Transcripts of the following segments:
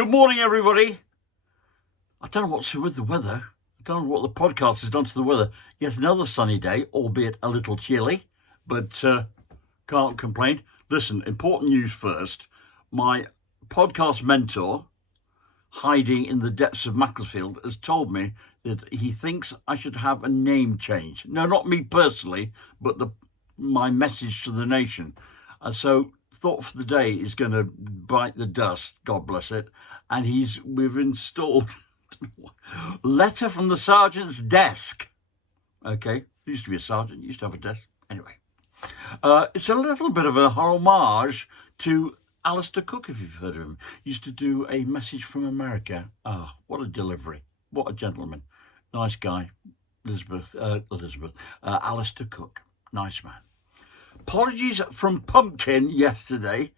Good morning, everybody. I don't know what's with the weather. I don't know what the podcast has done to the weather. Yet another sunny day, albeit a little chilly, but can't complain. Listen, important news first. My podcast mentor, hiding in the depths of Macclesfield, has told me that he thinks I should have a name change. No, not me personally, but my message to the nation. And so thought for the day is going to bite the dust, God bless it. And we've installed letter from the sergeant's desk. Okay, used to be a sergeant, used to have a desk. Anyway, it's a little bit of a homage to Alistair Cook, if you've heard of him. Used to do a message from America. Ah, what a delivery. What a gentleman. Nice guy. Alistair Cook. Nice man. Apologies from Pumpkin yesterday.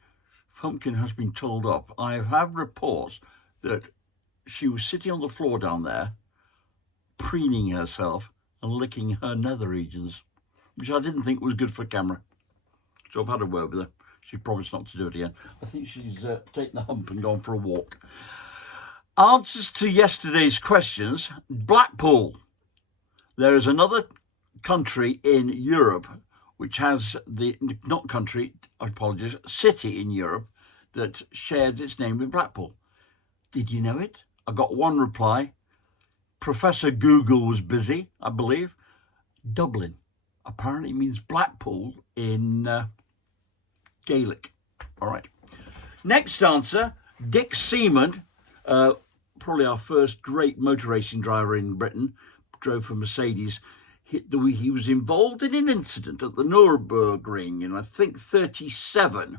Pumpkin has been told off. I have had reports that she was sitting on the floor down there, preening herself and licking her nether regions, which I didn't think was good for camera. So I've had a word with her. She promised not to do it again. I think she's taken the hump and gone for a walk. Answers to yesterday's questions. Blackpool. There is another country in Europe which has city in Europe that shares its name with Blackpool. Did you know it? I got one reply. Professor Google was busy, I believe. Dublin apparently means Blackpool in Gaelic. All right. Next answer, Dick Seaman, probably our first great motor racing driver in Britain, drove for Mercedes. He was involved in an incident at the Nürburgring in, I think, 1937,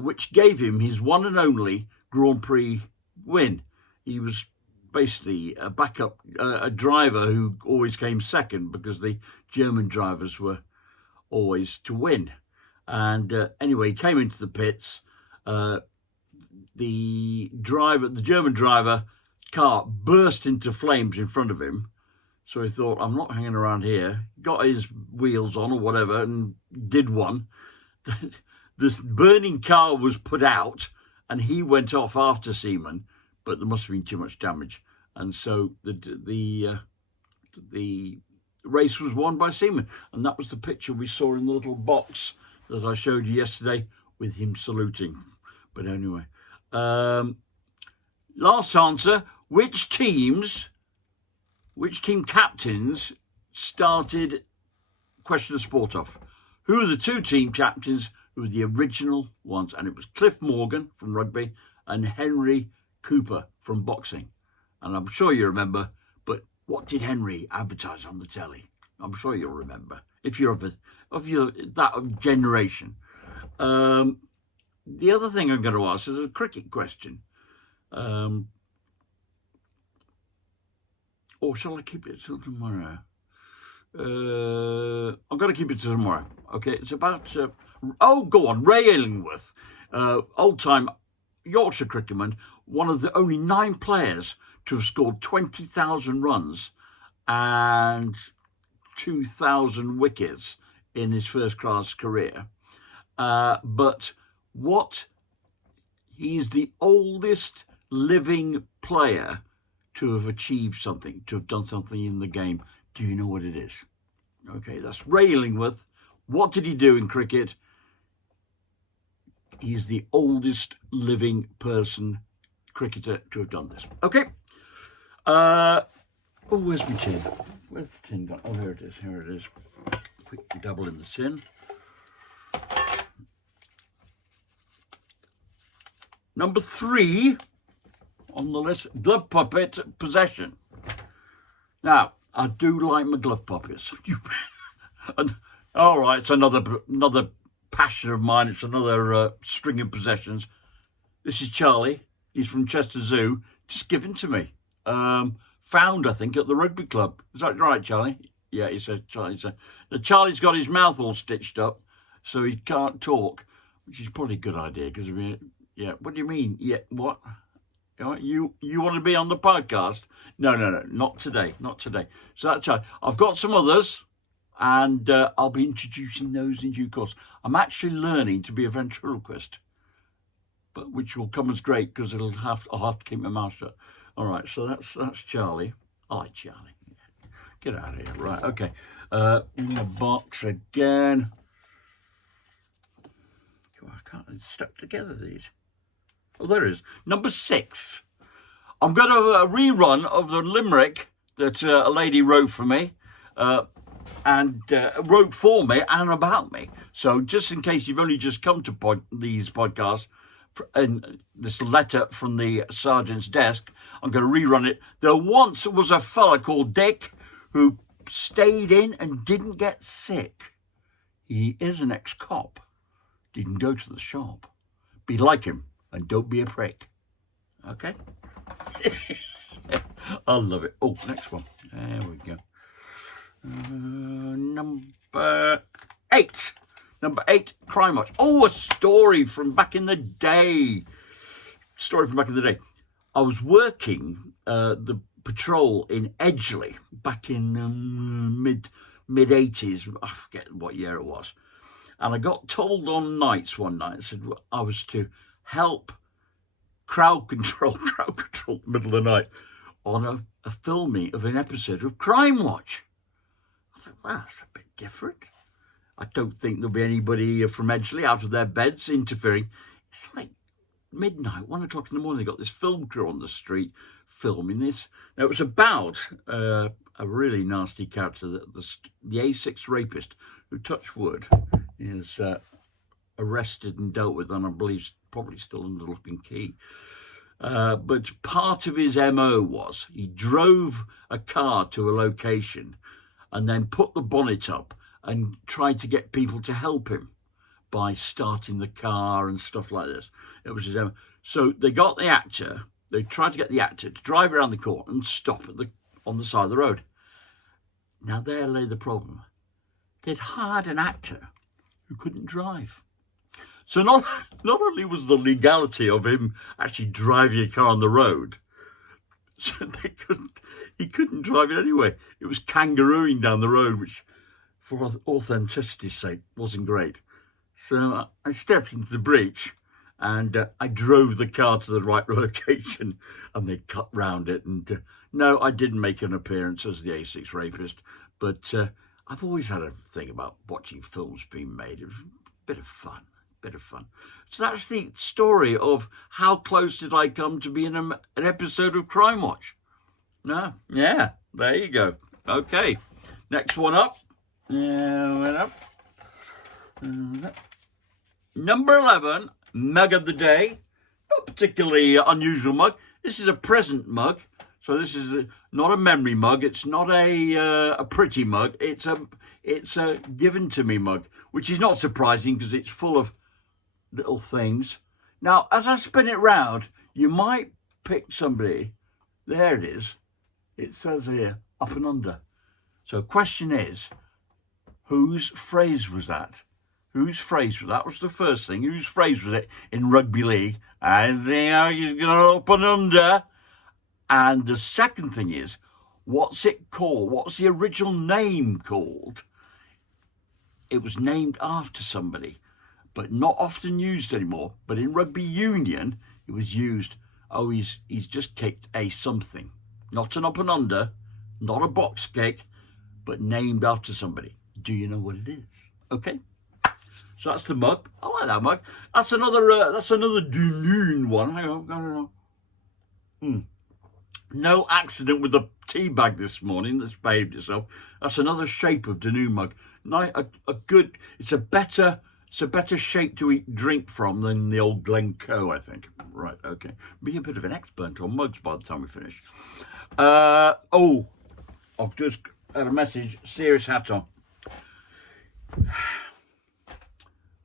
which gave him his one and only Grand Prix win. He was basically a backup, a driver who always came second because the German drivers were always to win. And anyway, he came into the pits. The German driver car burst into flames in front of him. So he thought, I'm not hanging around here. Got his wheels on or whatever and did one. The burning car was put out and he went off after Seaman, but there must have been too much damage. And so the race was won by Seaman. And that was the picture we saw in the little box that I showed you yesterday with him saluting. But anyway, last answer, which team captains started Question of Sport off? Who are the two team captains who were the original ones? And it was Cliff Morgan from rugby and Henry Cooper from boxing. And I'm sure you remember, but what did Henry advertise on the telly? I'm sure you'll remember, if you're that generation. The other thing I'm going to ask is a cricket question. Or shall I keep it till tomorrow? I'm going to keep it till tomorrow. Okay, it's about... go on, Ray Illingworth, old-time Yorkshire cricketerman, one of the only 9 players to have scored 20,000 runs and 2,000 wickets in his first-class career. But he's the oldest living player to have achieved something, to have done something in the game. Do you know what it is? Okay, that's Ray Illingworth. What did he do in cricket? He's the oldest living cricketer to have done this. Okay. Where's my tin? Where's the tin gone? Oh, here it is. Here it is. Quickly double in the tin. Number 3 on the list, glove puppet possession. Now, I do like my glove puppets. All right, it's another passion of mine. It's another string of possessions. This is Charlie. He's from Chester Zoo. Just given to me. Found, I think, at the rugby club. Is that right, Charlie? Yeah, he said, Charlie said. Now, Charlie's got his mouth all stitched up, so he can't talk, which is probably a good idea, because, yeah, what do you mean? Yeah, what? You want to be on the podcast? No, not today, not today. So that's how I've got some others, and I'll be introducing those in due course. I'm actually learning to be a ventriloquist. but which will come as great because I'll have to keep my mouth shut. All right, so that's Charlie. I like Charlie. Get out of here. Right, okay. In the box again. Oh, I can't. It's stuck together, these. Oh, there it is. Number 6. I'm going to a rerun of the limerick that a lady wrote for me, and wrote for me and about me. So just in case you've only just come to these podcasts, and this letter from the sergeant's desk, I'm going to rerun it. There once was a fella called Dick who stayed in and didn't get sick. He is an ex-cop. Didn't go to the shop. Be like him and don't be a prick. Okay? I love it. Oh, next one. There we go. Number 8. Number 8, Crime Watch. Oh, a story from back in the day. I was working the patrol in Edgeley back in mid-80s. I forget what year it was. And I got told on nights one night, said I was to help crowd control middle of the night on a filming of an episode of Crime Watch. I thought, well, that's a bit different. I don't think there'll be anybody from Edgeley out of their beds interfering. It's like midnight, 1 o'clock in the morning. They got this film crew on the street filming this. Now, it was about a really nasty character, the A6 rapist, who, touch wood, is arrested and dealt with, and I believe probably still under lock and key. But part of his MO was he drove a car to a location and then put the bonnet up and tried to get people to help him by starting the car and stuff like this. It was his MO. So they got the actor, they tried to get the actor to drive around the corner and stop on the side of the road. Now there lay the problem. They'd hired an actor who couldn't drive. So not only was the legality of him actually driving a car on the road, so he couldn't drive it anyway. It was kangarooing down the road, which, for authenticity's sake, wasn't great. So I stepped into the breach and I drove the car to the right location, and they cut round it. And no, I didn't make an appearance as the A6 rapist, but I've always had a thing about watching films being made. It was a bit of fun. So that's the story of how close did I come to being an episode of Crime Watch. No, yeah, there you go. Okay, next one up. Number 11, mug of the day. Not particularly unusual mug. This is a present mug. So this is not a memory mug. It's not a pretty mug. It's a given to me mug, which is not surprising because it's full of little things. Now, as I spin it round, you might pick somebody. There it is. It says here, up and under. So question is, whose phrase was that? Whose phrase was that? That was the first thing. Whose phrase was it in rugby league? I think he's going up and under. And the second thing is, what's it called? What's the original name called? It was named after somebody, but not often used anymore. But in rugby union, it was used, oh, he's just kicked a something. Not an up and under, not a box kick, but named after somebody. Do you know what it is? Okay. So that's the mug. I like that mug. That's another Dunoon one. Hang on. No accident with the tea bag this morning that's behaved itself. That's another shape of Dunoon mug. Good. It's a better shape to drink from than the old Glencoe, I think. Right. Okay. Be a bit of an expert on mugs by the time we finish. I've just had a message. Serious hat on.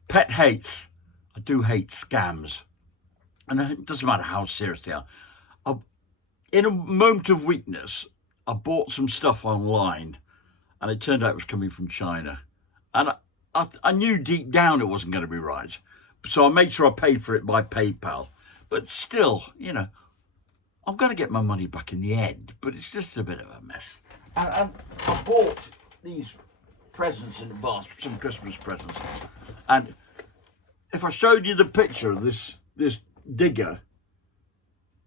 Pet hates. I do hate scams. And it doesn't matter how serious they are. In a moment of weakness, I bought some stuff online, and it turned out it was coming from China. And I knew deep down it wasn't going to be right. So I made sure I paid for it by PayPal. But still, I'm going to get my money back in the end, but it's just a bit of a mess. I bought these presents in advance, some Christmas presents. And if I showed you the picture of this digger,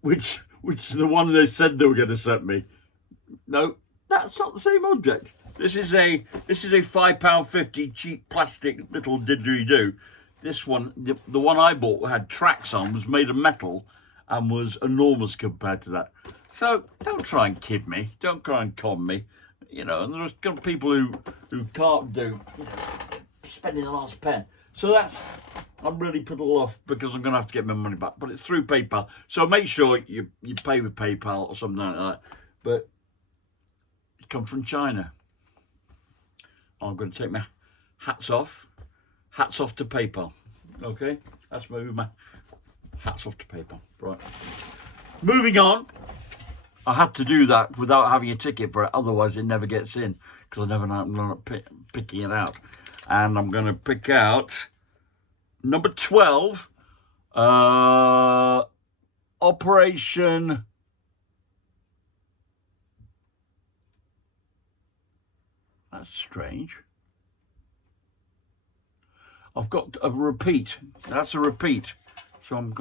which is the one they said they were going to send me. No, that's not the same object. This is a £5.50 cheap plastic little didgeridoo. This one, the one I bought had tracks on, was made of metal, and was enormous compared to that. So don't try and kid me. Don't try and con me. You know, and there's people who can't do spending the last pen. So I'm really put off because I'm going to have to get my money back. But it's through PayPal. So make sure you pay with PayPal or something like that. But it comes from China. I'm going to take my hats off. Hats off to PayPal. Okay? That's my hats off to PayPal. Right. Moving on. I had to do that without having a ticket for it. Otherwise, it never gets in. Because I'm not picking it out. And I'm going to pick out number 12. Operation... That's strange. I've got a repeat. That's a repeat. So I'm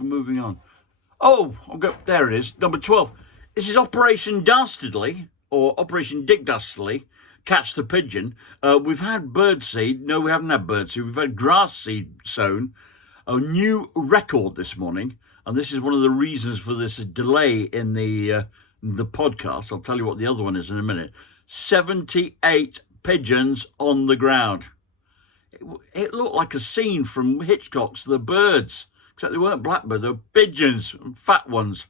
moving on. Oh, there it is. Number 12. This is Operation Dastardly, or Operation Dick Dastardly, Catch the Pigeon. We've had birdseed. No, we haven't had birdseed. We've had grass seed sown. A new record this morning. And this is one of the reasons for this delay in the podcast. I'll tell you what the other one is in a minute. 78 pigeons on the ground. It looked like a scene from Hitchcock's The Birds, except they weren't blackbirds, they were pigeons, fat ones.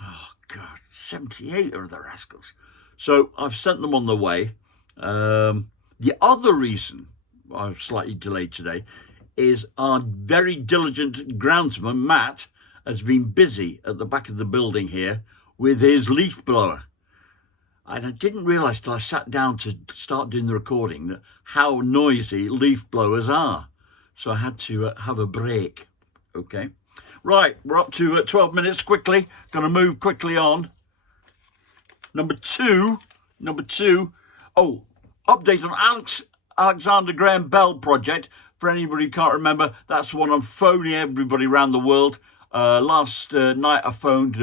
Oh, God, 78 of the rascals. So I've sent them on the way. The other reason I've slightly delayed today is our very diligent groundsman, Matt, has been busy at the back of the building here with his leaf blower. And I didn't realise till I sat down to start doing the recording how noisy leaf blowers are. So I had to have a break. Okay. Right, we're up to 12 minutes quickly. Going to move quickly on. Number two. Oh, update on Alexander Graham Bell project. For anybody who can't remember, that's the one I'm phoning everybody around the world. Last night I phoned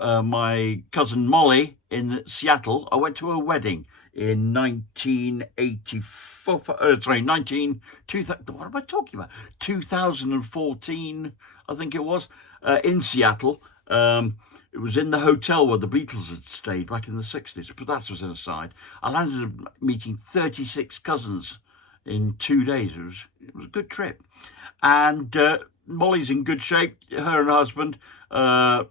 my cousin Molly in Seattle. I went to her wedding in 1984. What am I talking about? 2014, I think it was, in Seattle. It was in the hotel where the Beatles had stayed back in the 60s, but that was an aside. I landed up meeting 36 cousins in 2 days. It was a good trip. And Molly's in good shape, her and her husband. Her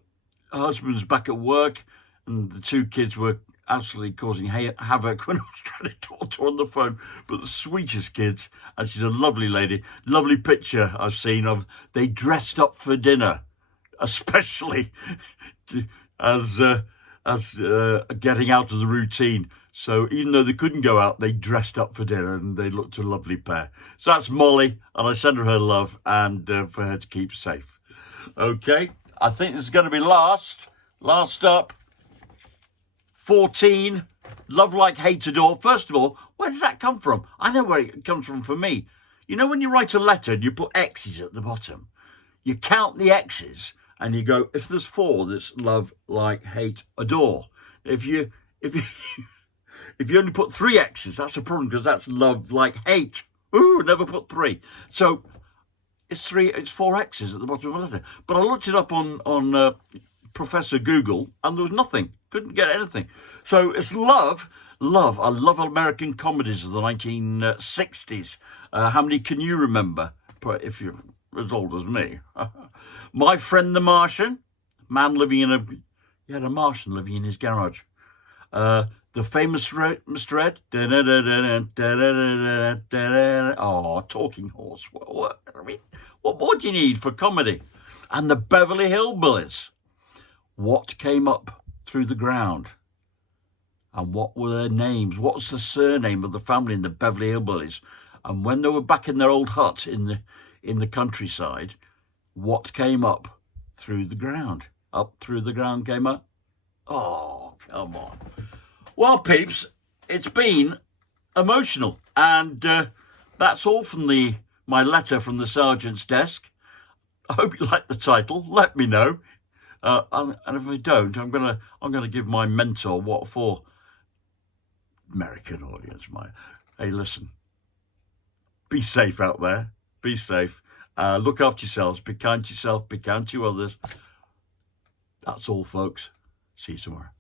husband's back at work, and the two kids were absolutely causing havoc when I was trying to talk to her on the phone. But the sweetest kids, and she's a lovely lady. Lovely picture I've seen of they dressed up for dinner, especially as getting out of the routine. So even though they couldn't go out, they dressed up for dinner, and they looked a lovely pair. So that's Molly, and I send her love, and for her to keep safe. Okay. I think this is going to be last up. 14, Love Like Hate Adore. First of all, where does that come from? I know where it comes from for me. You know when you write a letter and you put X's at the bottom? You count the X's and you go, if there's 4, that's Love Like Hate Adore. If you only put 3 X's, that's a problem because that's Love Like Hate. Ooh, never put 3. So it's 4 X's at the bottom of a letter. But I looked it up on Professor Google, and there was nothing. Couldn't get anything. So it's love. I love American comedies of the 1960s. How many can you remember? If you're as old as me. My Friend the Martian. He had a Martian living in his garage. The Famous Mr. Ed. Oh, Talking Horse. What more do you need for comedy? And the Beverly Hillbillies. What came up through the ground? And what were their names? What's the surname of the family in the Beverly Hillbillies? And when they were back in their old hut in the countryside, what came up through the ground? Up through the ground came up? Oh, come on. Well, peeps, it's been emotional. And that's all from my letter from the sergeant's desk. I hope you like the title. Let me know. And if I don't, I'm gonna give my mentor what for. American audience, hey, listen. Be safe out there. Be safe. Look after yourselves. Be kind to yourself. Be kind to others. That's all, folks. See you tomorrow.